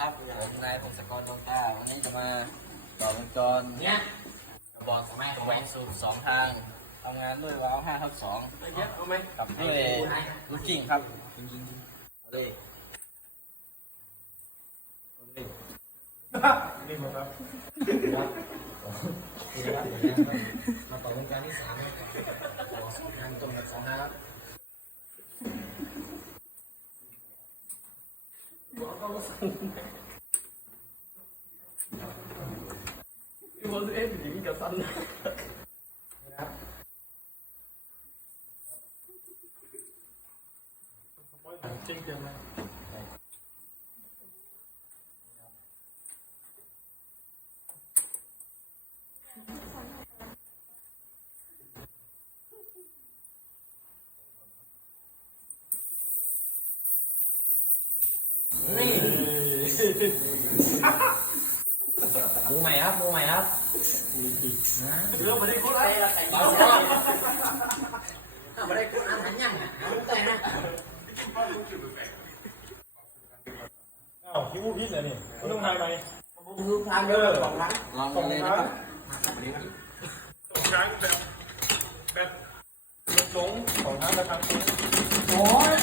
ครับผมนายพงศกรดวงตาวันนี้จะมาต่อวงจรเนี่ยกระบอกสมัยของแหวนสูบสองทางทำงานด้วยวาล์วห้าทับสองเอาไหมกับด้วยลูกกิ้งครับจริงๆเลยนี่หมดครับมาต่อวงการที่สามงานตรงกับสองนะครับ พี่คนเอ๊ะอย่าง มูอใหม่ครับมูอใหม่ครับเรื่องไม่ได้คุ้นอะไรละไข่บ้าไม่ได้คุ้นอาหันยังอะแต่นะอ้ที่มูพิษเหรอเนี่คุณต้องทายไหมคุณทายเยอะสองครั้งสองครั้งสองครั้งแบบแบบลดลงสองครั้งละครั้งโอ้ย